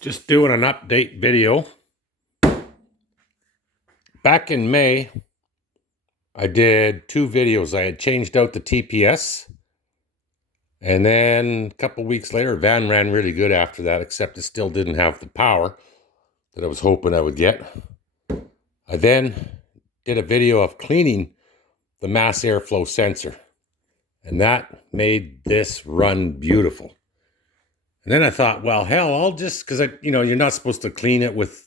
Just doing an update video. Back in May, I did 2 videos. I had changed out the TPS, and then a couple weeks later, van ran really good after that, except it still didn't have the power that I was hoping I would get. I then did a video of cleaning the mass airflow sensor, and that made this run beautiful. And then I thought, well, hell, I'll just, because you're not supposed to clean it with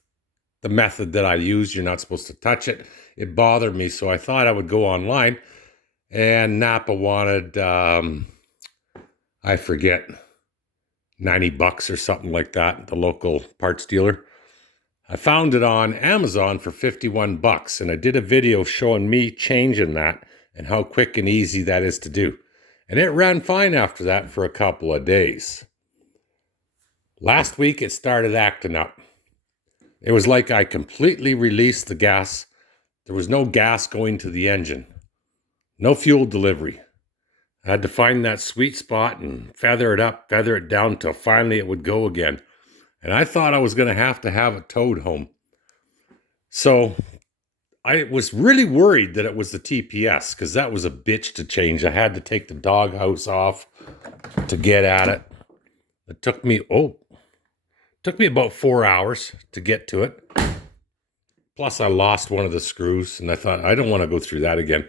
the method that I use. You're not supposed to touch it. It bothered me, so I thought I would go online, and Napa wanted, I forget, $90 or something like that, the local parts dealer. I found it on Amazon for $51, and I did a video showing me changing that and how quick and easy that is to do. And it ran fine after that for a couple of days. Last week, it started acting up. It was like I completely released the gas. There was no gas going to the engine. No fuel delivery. I had to find that sweet spot and feather it up, feather it down till finally it would go again. And I thought I was going to have it towed home. So I was really worried that it was the TPS, because that was a bitch to change. I had to take the doghouse off to get at it. It took me about 4 hours to get to it. Plus, I lost one of the screws, and I thought, I don't want to go through that again.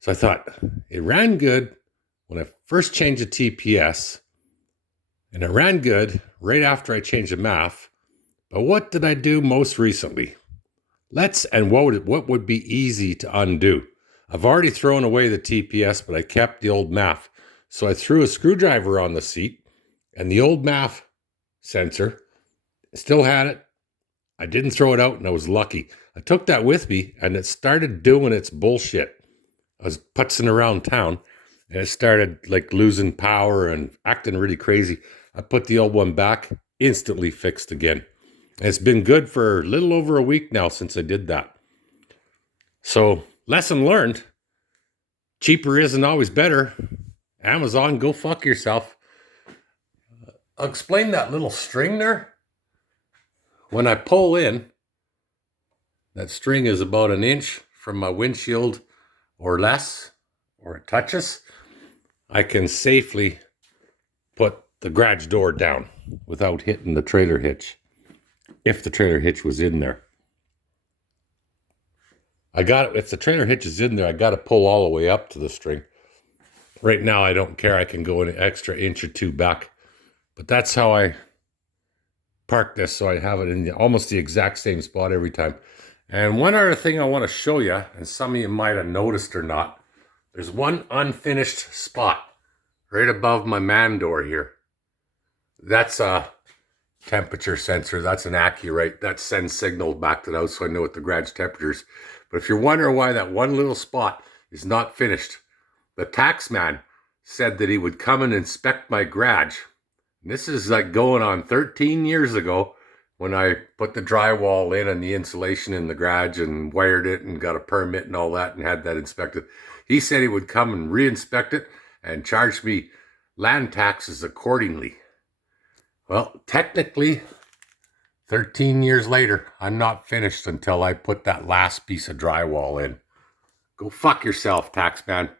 So I thought, it ran good when I first changed the TPS, and it ran good right after I changed the MAF. But what did I do most recently? What would be easy to undo? I've already thrown away the TPS, but I kept the old MAF. So I threw a screwdriver on the seat, and the old MAF sensor still had it. I didn't throw it out, and I was lucky. I took that with me, and it started doing its bullshit. I was putzing around town, and it started like losing power and acting really crazy. I put the old one back, instantly fixed again. And it's been good for a little over a week now since I did that. So, lesson learned. Cheaper isn't always better. Amazon, go fuck yourself. I'll explain that little string there. When I pull in, that string is about 1 inch from my windshield or less, or it touches. I can safely put the garage door down without hitting the trailer hitch, if the trailer hitch was in there. If the trailer hitch is in there, I got to pull all the way up to the string. Right now, I don't care. I can go an extra inch or 2 back. But that's how I park this, so I have it in almost the exact same spot every time. And one other thing I want to show you, and some of you might have noticed or not, there's one unfinished spot right above my man door here. That's a temperature sensor. That's an Accurate. That sends signals back to the house, so I know what the garage temperature is. But if you're wondering why that one little spot is not finished, the tax man said that he would come and inspect my garage. And this is like going on 13 years ago, when I put the drywall in and the insulation in the garage and wired it and got a permit and all that and had that inspected. He said he would come and re-inspect it and charge me land taxes accordingly. Well, technically, 13 years later, I'm not finished until I put that last piece of drywall in. Go fuck yourself, tax man.